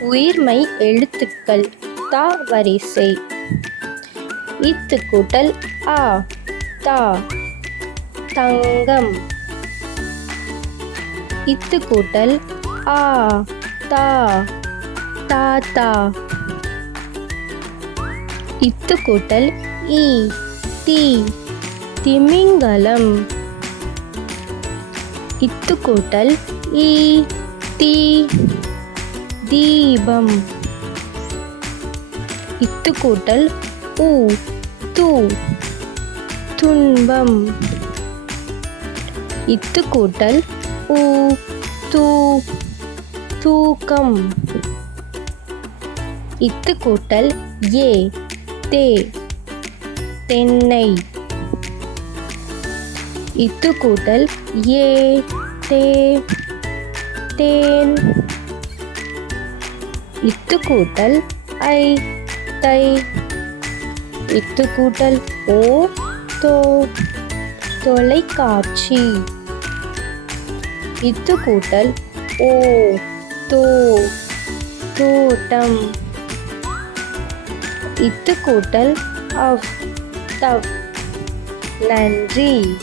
உயிர்மெய் எழுத்துக்கள் த வரிசை. இத்து கூட்டல் ஆ தா தங்கம். இத்து கூட்டல் ஆ தா தாத்தா. இத்து கூட்டல் ஈ தி திமிங்கலம். இத்து கூட்டல் ஈ தி தீபம். இத்து கூட்டல் உ து துன்பம். இத்து கூட்டல் உ து தூக்கம். இத்து கூட்டல் ஏ தே தென்னை. இத்து கூட்டல் ஏ தே தேன். இத்து கூட்டல் ஐ தை. இத்து கூட்டல் ஓ தோ தொலைக்காட்சி. இத்து கூட்டல் ஓ தோ தோட்டம். இத்து கூட்டல் அவ் தவ். நன்றி.